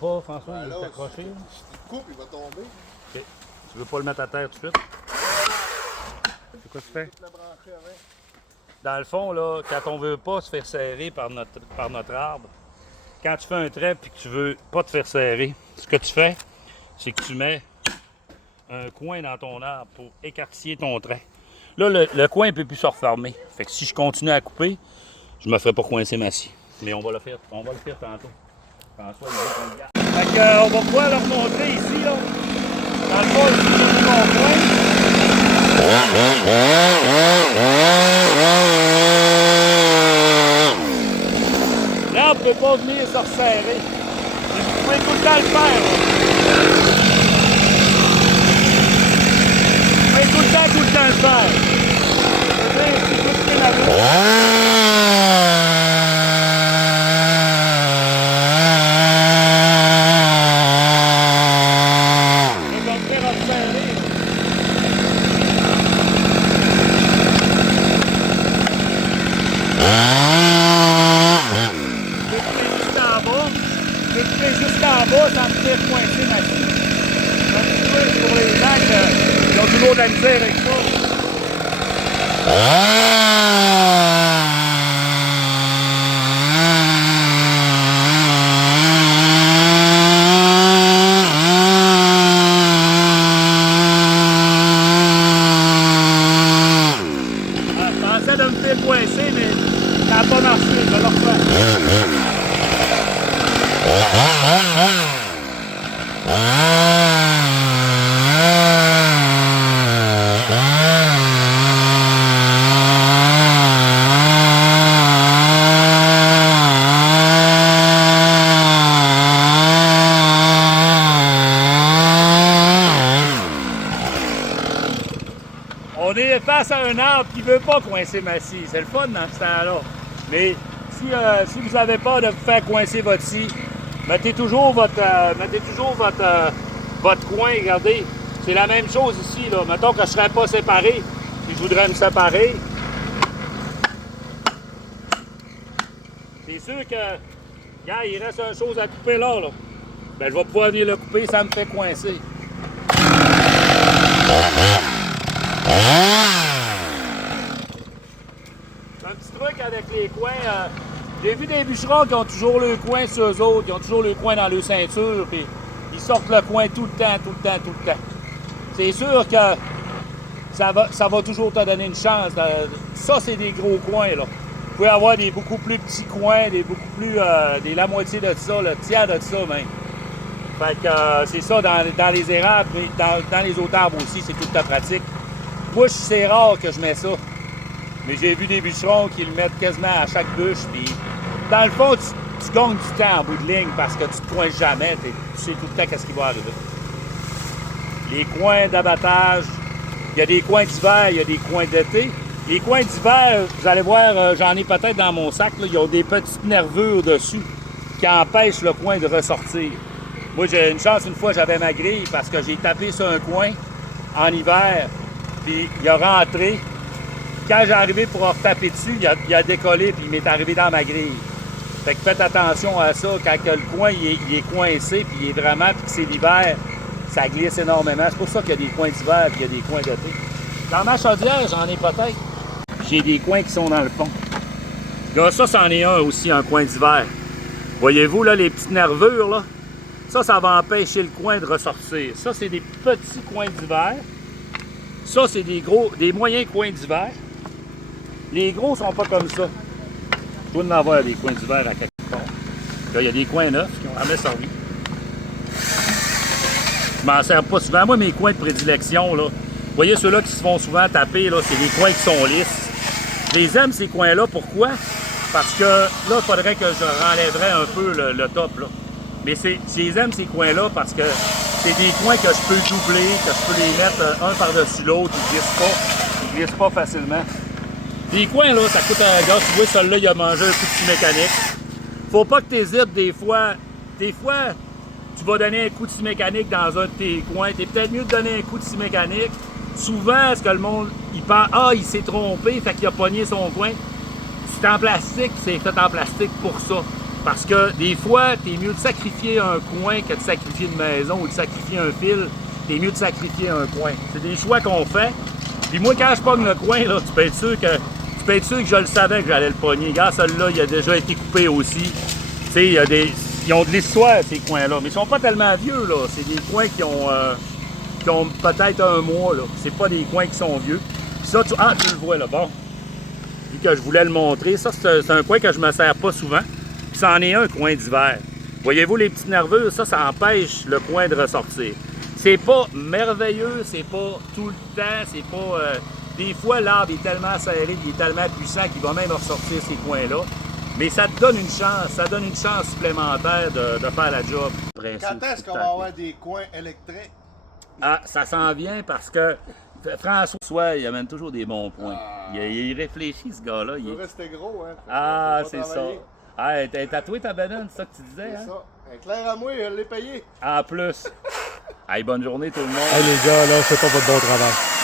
pas, François, Ben il là, est accroché. si tu le coupes, il va tomber. Ok. Tu veux pas le mettre à terre tout de suite? C'est quoi tu fais? Toute la branchée avec. Dans le fond, là, quand on veut pas se faire serrer par notre arbre, quand tu fais un trait et que tu veux pas te faire serrer, ce que tu fais, c'est que tu mets un coin dans ton arbre pour écartiller ton trait. Là, le coin ne peut plus se reformer. Fait que si je continue à couper, je me ferai pas coincer ma scie. Mais on va le faire tantôt. François, il veut qu'on le garde. Fait que, on va pouvoir leur montrer ici, là. Dans le fond, ici, j'ai mon coin. L'arbre ne peut pas venir se resserrer. Vous pouvez tout le temps le faire. Vous pouvez tout le temps le faire. Je veux dire, si vous coupez la bouche. Ça me fait coincer ma scie. Donc, pour les gens qui ont toujours de la misère avec ça. Je pensais de me faire coincer, mais ça n'a pas marché. Je vais le refaire. On est face à un arbre qui ne veut pas coincer ma scie. C'est le fun dans ce temps-là. Mais si vous n'avez pas de vous faire coincer votre scie, mettez toujours votre coin. Regardez, c'est la même chose ici. Là. Mettons que je ne serais pas séparé, si je voudrais me séparer. C'est sûr que, regarde, il reste une chose à couper là. Ben, je vais pouvoir venir le couper, ça me fait coincer. Un petit truc avec les coins, j'ai vu des bûcherons qui ont toujours le coin sur eux autres, qui ont toujours le coin dans leur ceinture, puis ils sortent le coin tout le temps. C'est sûr que ça va toujours te donner une chance. Ça, c'est des gros coins, là. Vous pouvez avoir des beaucoup plus petits coins, la moitié de ça, le tiers de ça même. Fait que c'est ça dans les érables, mais dans les autres arbres aussi, c'est tout le temps pratique. Moi, c'est rare que je mets ça. Mais j'ai vu des bûcherons qui le mettent quasiment à chaque bûche. Puis, dans le fond, tu gagnes du temps en bout de ligne parce que tu te coinces jamais. Tu sais tout le temps qu'est-ce qui va arriver. Les coins d'abattage, il y a des coins d'hiver, il y a des coins d'été. Les coins d'hiver, vous allez voir, j'en ai peut-être dans mon sac, là, ils ont des petites nervures dessus qui empêchent le coin de ressortir. Moi, j'ai une chance, une fois, j'avais ma grille parce que j'ai tapé sur un coin en hiver, puis il a rentré. Quand j'ai arrivé pour en retaper dessus, il a décollé puis il m'est arrivé dans ma grille. Fait que faites attention à ça. Quand le coin il est coincé puis il est vraiment, puis que c'est l'hiver, ça glisse énormément. C'est pour ça qu'il y a des coins d'hiver puis il y a des coins d'été. Dans ma chaudière, j'en ai peut-être. J'ai des coins qui sont dans le fond. Là, ça, c'en est un aussi, un coin d'hiver. Voyez-vous, là, les petites nervures, là? Ça va empêcher le coin de ressortir. Ça, c'est des petits coins d'hiver. Ça, c'est des moyens coins d'hiver. Les gros sont pas comme ça. Il doit en avoir des coins d'hiver à quelque part. Là, il y a des coins neufs qui ont jamais servi. Je m'en sers pas souvent. Moi, mes coins de prédilection, là, vous voyez ceux-là qui se font souvent taper, là, c'est des coins qui sont lisses. Je les aime, ces coins-là. Pourquoi? Parce que là, il faudrait que je renlèverais un peu le top, là. Mais je les aime, ces coins-là, parce que c'est des coins que je peux doubler, que je peux les mettre un par-dessus l'autre. Ils glissent pas facilement. Les coins, là, ça coûte un gars. Tu vois, celui-là, il a mangé un coup de scie mécanique. Faut pas que tu hésites des fois. Des fois, tu vas donner un coup de scie mécanique dans un de tes coins. T'es peut-être mieux de donner un coup de scie mécanique. Souvent, ce que le monde, il pense, il s'est trompé, fait qu'il a pogné son coin. C'est en plastique, c'est fait en plastique pour ça. Parce que des fois, t'es mieux de sacrifier un coin que de sacrifier une maison ou de sacrifier un fil. T'es mieux de sacrifier un coin. C'est des choix qu'on fait. Puis moi, quand je pogne le coin, là, tu peux être sûr que je le savais que j'allais le pogner. Regarde, celui-là, il a déjà été coupé aussi. Tu sais, ils ont de l'histoire, ces coins-là. Mais ils sont pas tellement vieux, là. C'est des coins qui ont peut-être un mois, là. C'est pas des coins qui sont vieux. Ça, tu le vois, là, bon. Vu que je voulais le montrer, ça, c'est un coin que je me sers pas souvent. Puis c'en est un coin d'hiver. Voyez-vous les petites nerveuses, ça empêche le coin de ressortir. C'est pas merveilleux, c'est pas tout le temps, c'est pas... des fois, l'arbre est tellement serré, il est tellement puissant qu'il va même ressortir ces coins-là. Mais ça te donne une chance, ça donne une chance supplémentaire de faire la job. Quand est-ce qu'on va avoir des coins électriques? Ah, ça s'en vient parce que François, il amène toujours des bons points. Il réfléchit, ce gars-là. Il va rester gros, hein? Ah, c'est ça. Ah, t'as tatoué ta banane, c'est ça que tu disais, hein? C'est ça. Claire à moi, elle l'est payé. En plus. Hey, bonne journée tout le monde. Hey les gars, là, c'est pas votre bon travail.